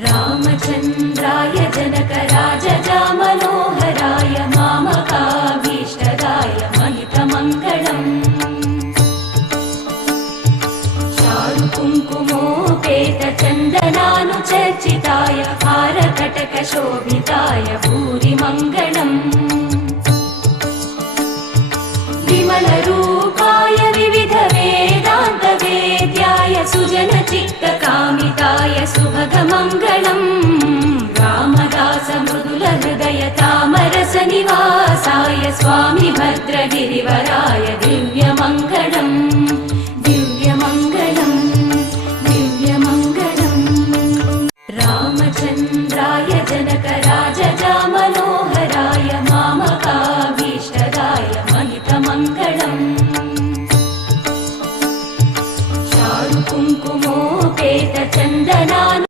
रामचन्द्राय जनकराजजामनोहराय मामकाभीष्टदाय महितमङ्गलम् चारुकुङ्कुमोपेतचन्दनानुचर्चिताय हारकटकशोभिताय भूरिमङ्गलम् विमलरूपाय विविधवेदान्तवेद्याय सुजनचित्तकामिताय सुभगमङ्गलम् Ramdas मृदुलहृदय तामरसनिवासाय Swami भद्रगिरिवराय दिव्यमङ्गलम्